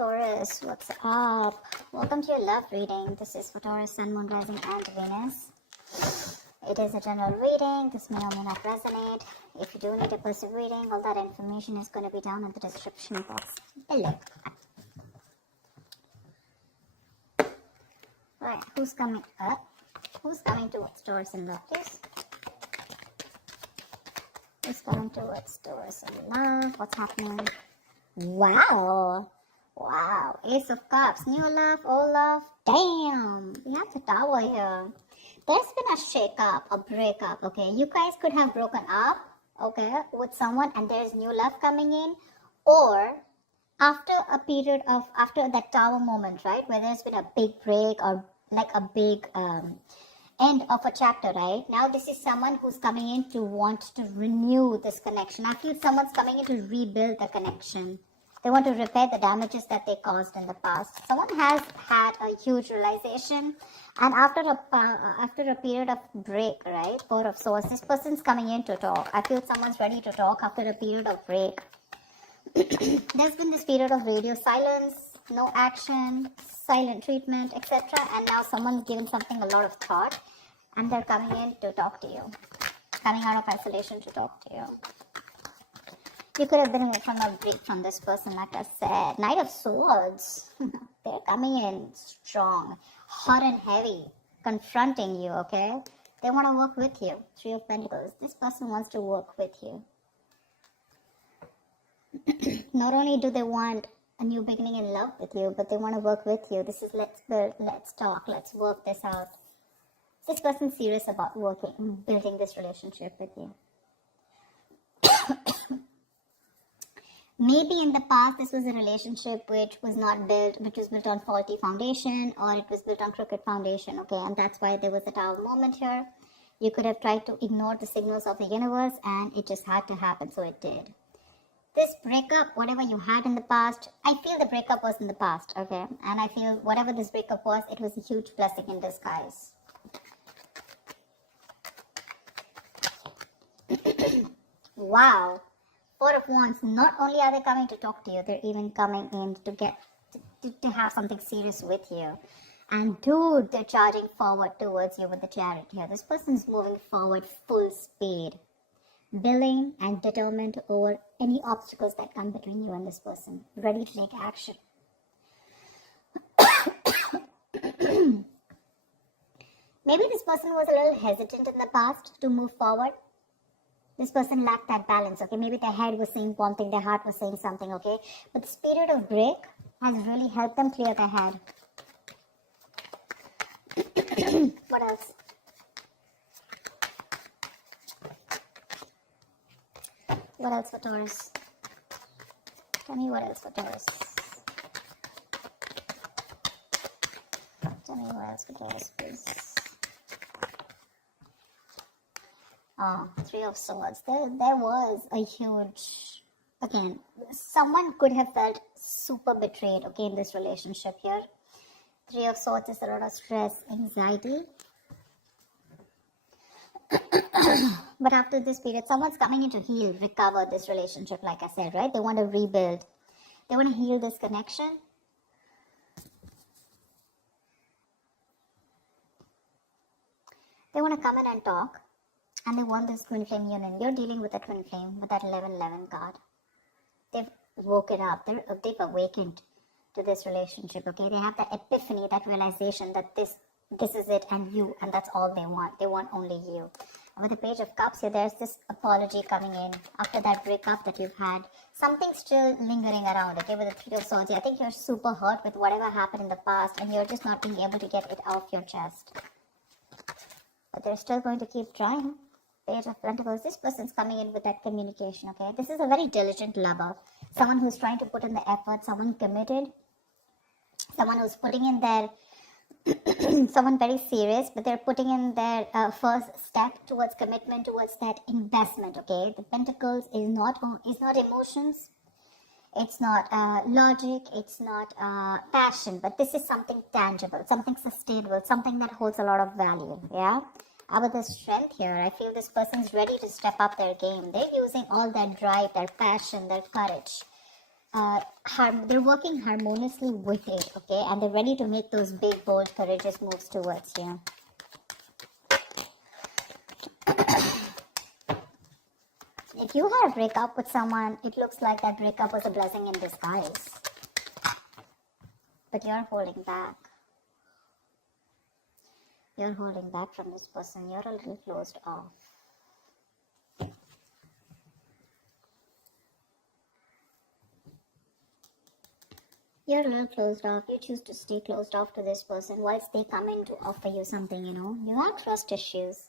Taurus, what's up? Welcome to your love reading. This is for Taurus, Sun, Moon, Rising, and Venus. It is a general reading. This may or may not resonate. If you do need a personal reading, all that information is going to be down in the description box below. Right, who's coming up? Who's coming towards Taurus in love, please? Who's coming towards Taurus in love? What's happening? Wow. Wow. Ace of Cups. New love, old love. Damn. We have the Tower here. There's been a shake-up, a breakup, okay? You guys could have broken up, okay, with someone and there's new love coming in. Or after a period of, after that Tower moment, right, where there's been a big break or like a big end of a chapter, right? Now this is someone who's coming in to want to renew this connection. I feel someone's coming in to rebuild the connection. They want to repair the damages that they caused in the past. Someone has had a huge realization, and after a period of break, right, Four of Swords, this person's coming in to talk. I feel someone's ready to talk after a period of break. There's been this period of radio silence, no action, silent treatment, etc. And now someone's given something a lot of thought, and they're coming in to talk to you, coming out of isolation to talk to you. You could have been from a break from this person, like I said. Knight of Swords. They're coming in strong, hot and heavy, confronting you, okay? They want to work with you. Three of Pentacles. This person wants to work with you. Not only do they want a new beginning in love with you, but they want to work with you. This is let's build, let's talk, let's work this out. This person's serious about building this relationship with you. Maybe in the past this was a relationship which was not built, which was built on faulty foundation, or it was built on crooked foundation, okay? And that's why there was a Tower moment here. You could have tried to ignore the signals of the universe, and it just had to happen, so it did. This breakup, whatever you had in the past, I feel the breakup was in the past, okay? And I feel whatever this breakup was, it was a huge blessing in disguise. Wow. Four of Wands, not only are they coming to talk to you, they're even coming in to get to have something serious with you. And dude, they're charging forward towards you with the Chariot here. This person's moving forward full speed, willing and determined over any obstacles that come between you and this person, ready to take action. Maybe this person was a little hesitant in the past to move forward. This person lacked that balance, okay? Maybe their head was saying one thing, their heart was saying something, okay? But this period of break has really helped them clear their head. What else? What else for Taurus? Tell me what else for Taurus. Tell me what else for Taurus, please. Three of Swords. There was a huge, again, someone could have felt super betrayed, okay, in this relationship here. Three of Swords is a lot of stress, anxiety. But after this period, someone's coming in to heal, recover this relationship, like I said, right? They want to rebuild. They want to heal this connection. They want to come in and talk. And they want this twin flame union. You're dealing with a twin flame with that 11-11 card. They've woken up. They've awakened to this relationship, okay? They have that epiphany, that realization that this is it and you, and that's all they want. They want only you. And with the Page of Cups here, there's this apology coming in after that breakup that you've had. Something's still lingering around, okay? With the Three of Swords, I think you're super hurt with whatever happened in the past, and you're just not being able to get it off your chest. But they're still going to keep trying. Page of Pentacles, this person's coming in with that communication, okay? This is a very diligent lover. Someone who's trying to put in the effort, someone committed, someone who's putting in their, someone very serious, but they're putting in their first step towards commitment, towards that investment, okay? The Pentacles is not emotions, it's not logic, it's not passion, but this is something tangible, something sustainable, something that holds a lot of value, yeah? With the Strength here, I feel this person's ready to step up their game. They're using all that drive, their passion, their courage they're working harmoniously with it, okay? And they're ready to make those big, bold, courageous moves towards you. If you had a breakup with someone, it looks like that breakup was a blessing in disguise. But you're holding back. You're holding back from this person. You're a little closed off. You're a little closed off. You choose to stay closed off to this person whilst they come in to offer you something, you know. You have trust issues.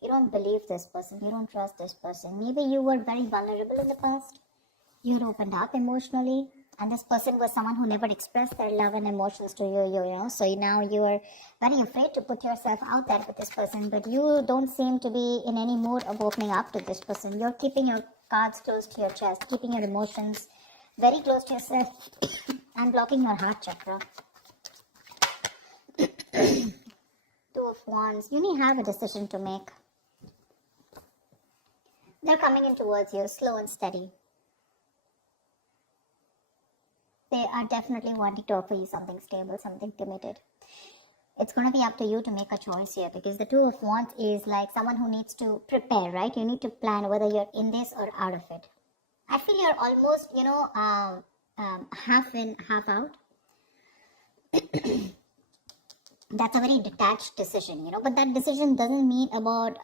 You don't believe this person. You don't trust this person. Maybe you were very vulnerable in the past. You opened up emotionally. And this person was someone who never expressed their love and emotions to you, you know. So now you are very afraid to put yourself out there with this person. But you don't seem to be in any mood of opening up to this person. You're keeping your cards close to your chest. Keeping your emotions very close to yourself. And blocking your heart chakra. Two of Wands. You may have a decision to make. They're coming in towards you, slow and steady. They are definitely wanting to offer you something stable, something committed. It's going to be up to you to make a choice here, because the Two of Wands is like someone who needs to prepare, right? You need to plan whether you're in this or out of it. I feel you're almost, you know, half in, half out. That's a very detached decision, you know, but that decision doesn't mean about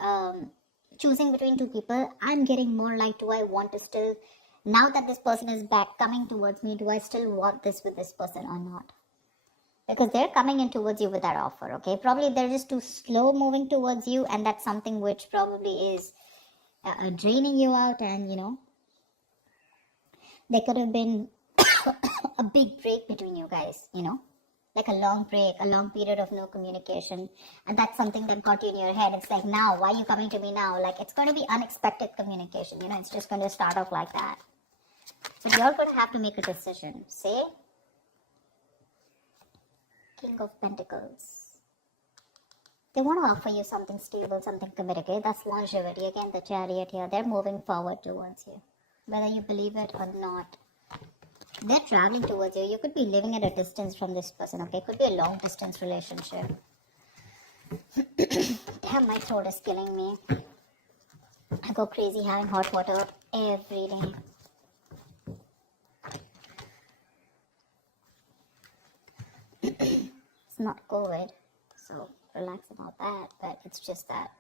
choosing between two people. I'm getting more like, do I want to still, now that this person is back coming towards me, do I still want this with this person or not? Because they're coming in towards you with that offer, okay? Probably they're just too slow moving towards you, and that's something which probably is draining you out. And, you know, there could have been a big break between you guys, you know, like a long break, a long period of no communication. And that's something that got you in your head. It's like, now, why are you coming to me now? Like, it's going to be unexpected communication, you know, it's just going to start off like that. So you're going to have to make a decision. Say, King of Pentacles. They want to offer you something stable, something committed. Okay? That's longevity. Again, the Chariot here. They're moving forward towards you, whether you believe it or not. They're traveling towards you. You could be living at a distance from this person, okay? It could be a long distance relationship. Damn, my throat is killing me. I go crazy having hot water every day. It's not COVID, so relax about that, but it's just that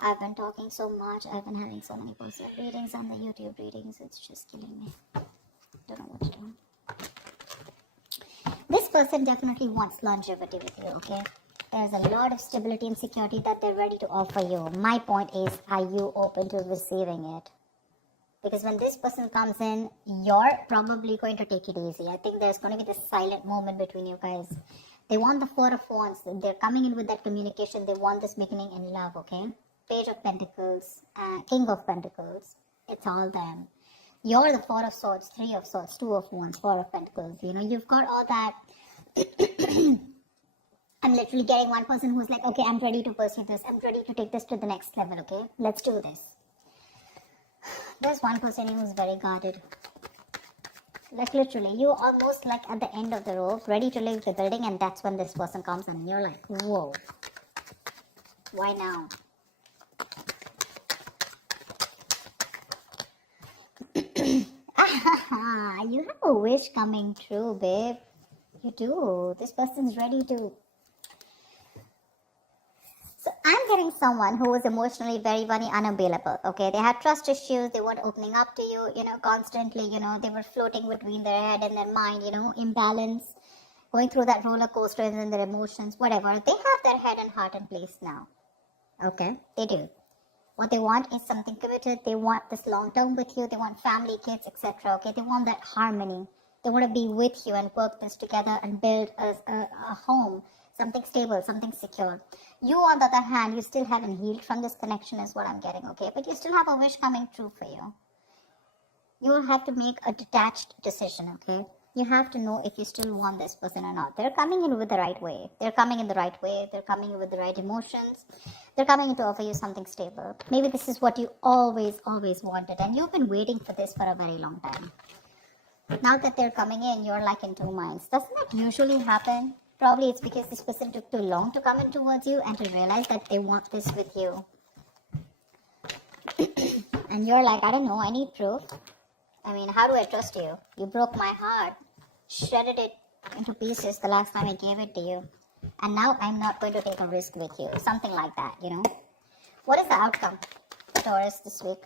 I've been talking so much. I've been having so many personal readings and the YouTube readings. It's just killing me. Don't know what to do. This person definitely wants longevity with you, okay? There's a lot of stability and security that they're ready to offer you. My point is, are you open to receiving it? Because when this person comes in, you're probably going to take it easy. I think there's going to be this silent moment between you guys. They want the Four of Wands. They're coming in with that communication. They want this beginning in love, okay? Page of Pentacles, King of Pentacles. It's all them. You're the Four of Swords, Three of Swords, Two of Wands, Four of Pentacles. You know, you've got all that. I'm literally getting one person who's like, okay, I'm ready to pursue this. I'm ready to take this to the next level, okay? Let's do this. There's one person who's very guarded. Like literally, you almost like at the end of the rope, ready to leave the building, and that's when this person comes in and you're like, whoa. Why now? You have a wish coming true, babe. You do. This person's ready to. So I'm getting someone who was emotionally very, very unavailable. Okay, they had trust issues. They weren't opening up to you, you know, constantly. You know, they were floating between their head and their mind. You know, imbalance, going through that roller coaster and their emotions, whatever. They have their head and heart in place now. Okay, they do. What they want is something committed. They want this long term with you. They want family, kids, etc. Okay, they want that harmony. They want to be with you and work this together and build a home, something stable, something secure. You, on the other hand, you still haven't healed from this connection is what I'm getting, okay? But you still have a wish coming true for you. You will have to make a detached decision, okay? You have to know if you still want this person or not. They're coming in with the right way. They're coming in the right way. They're coming in with the right emotions. They're coming in to offer you something stable. Maybe this is what you always, always wanted. And you've been waiting for this for a very long time. Now that they're coming in, you're like in two minds. Doesn't that usually happen? Probably it's because this person took too long to come in towards you and to realize that they want this with you. And you're like, I don't know, I need proof. I mean, how do I trust you? You broke my heart, shredded it into pieces the last time I gave it to you. And now I'm not going to take a risk with you. Something like that, you know. What is the outcome, Taurus, this week?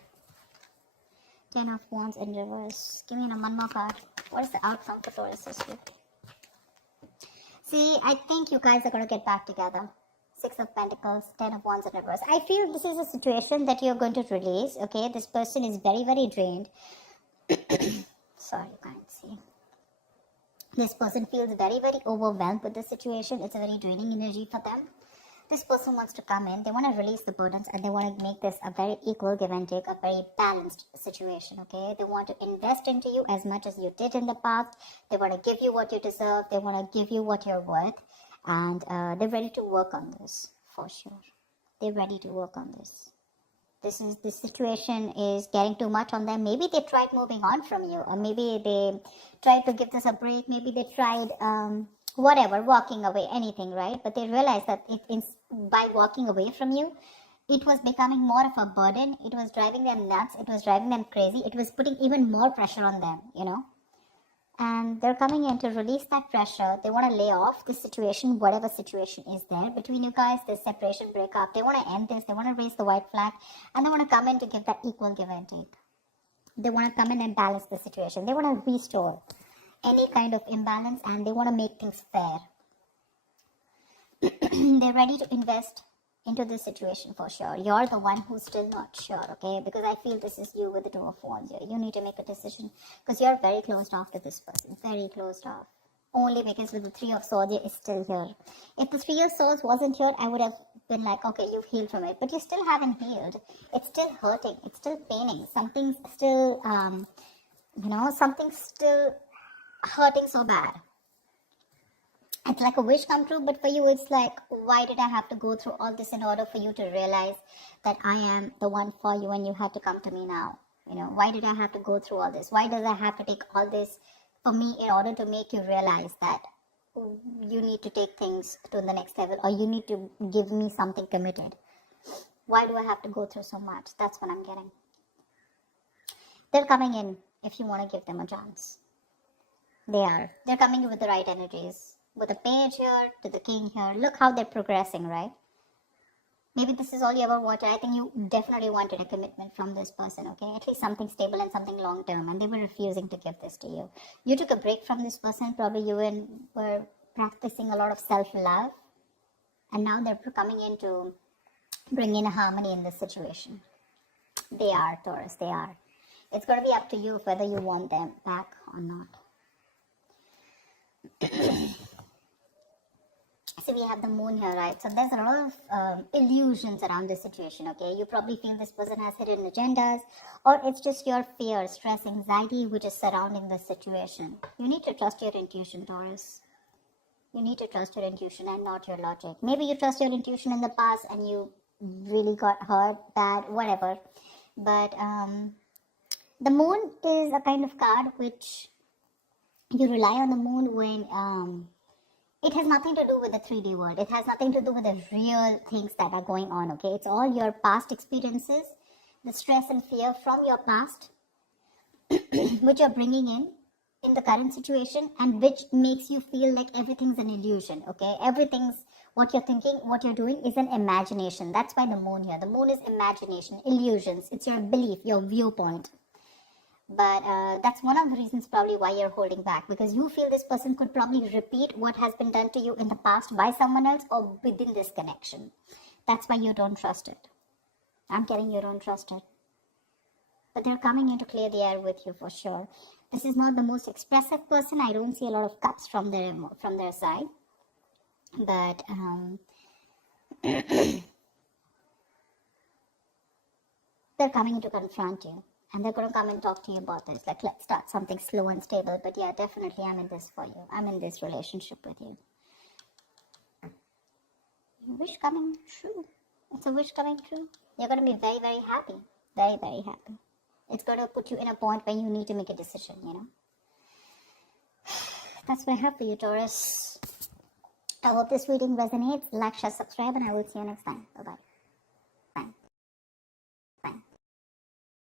10 of Wands in reverse. Give me one more card. What is the outcome for Taurus this week? See, I think you guys are going to get back together. 6 of Pentacles, 10 of Wands in reverse. I feel this is a situation that you're going to release, okay? This person is very, very drained. Sorry, you can't see. This person feels very, very overwhelmed with the situation. It's a very draining energy for them. This person wants to come in. They want to release the burdens and they want to make this a very equal give and take, a very balanced situation, okay? They want to invest into you as much as you did in the past. They want to give you what you deserve. They want to give you what you're worth. And they're ready to work on this, for sure. They're ready to work on this. This situation is getting too much on them. Maybe they tried moving on from you, or maybe they tried to give this a break. Maybe they tried whatever, walking away, anything, right? But they realized that by walking away from you, it was becoming more of a burden. It was driving them nuts. It was driving them crazy. It was putting even more pressure on them, you know. And they're coming in to release that pressure. They want to lay off this situation, whatever situation is there between you guys, this separation, breakup. They want to end this. They want to raise the white flag. And they want to come in to give that equal give and take. They want to come in and balance the situation. They want to restore any kind of imbalance and they want to make things fair. They're ready to invest into this situation for sure. You're the one who's still not sure, okay? Because I feel this is you with the 2 of Wands here. You need to make a decision because you're very closed off to this person. Very closed off. Only because with the 3 of Swords is still here. If the 3 of Swords wasn't here, I would have been like, okay, you've healed from it. But you still haven't healed. It's still hurting. It's still paining. Something's still, something's still hurting so bad. It's like a wish come true, but for you it's like, why did I have to go through all this in order for you to realize that I am the one for you and you have to come to me now? You know, why did I have to go through all this? Why does I have to take all this for me in order to make you realize that you need to take things to the next level or you need to give me something committed? Why do I have to go through so much? That's what I'm getting. They're coming in if you want to give them a chance. They're coming in with the right energies. With the page here to the king here. Look how they're progressing, right? Maybe this is all you ever wanted. I think you definitely wanted a commitment from this person, okay? At least something stable and something long term. And they were refusing to give this to you. You took a break from this person. Probably you were practicing a lot of self-love. And now they're coming in to bring in a harmony in this situation. They are, Taurus, they are. It's going to be up to you whether you want them back or not. So we have the moon here, right? So there's a lot of illusions around this situation, okay? You probably feel this person has hidden agendas or it's just your fear, stress, anxiety which is surrounding this situation. You need to trust your intuition, Taurus. You need to trust your intuition and not your logic. Maybe you trust your intuition in the past and you really got hurt, bad, whatever. But the moon is a kind of card which you rely on the moon when it has nothing to do with the 3D world. It has nothing to do with the real things that are going on, okay? It's all your past experiences, the stress and fear from your past, which you're bringing in the current situation, and which makes you feel like everything's an illusion, okay? Everything's, what you're thinking, what you're doing is an imagination. That's why the moon here. The moon is imagination, illusions. It's your belief, your viewpoint. But that's one of the reasons probably why you're holding back, because you feel this person could probably repeat what has been done to you in the past by someone else or within this connection. That's why you don't trust it. I'm getting you don't trust it. But they're coming in to clear the air with you for sure. This is not the most expressive person. I don't see a lot of cups from their side. But they're coming to confront you. And they're going to come and talk to you about this. Like, let's start something slow and stable. But yeah, definitely I'm in this for you. I'm in this relationship with you. Wish coming true. It's a wish coming true. You're going to be very, very happy. Very, very happy. It's going to put you in a point where you need to make a decision, you know. That's what I have for you, Taurus. I hope this reading resonates. Like, share, subscribe, and I will see you next time. Bye-bye.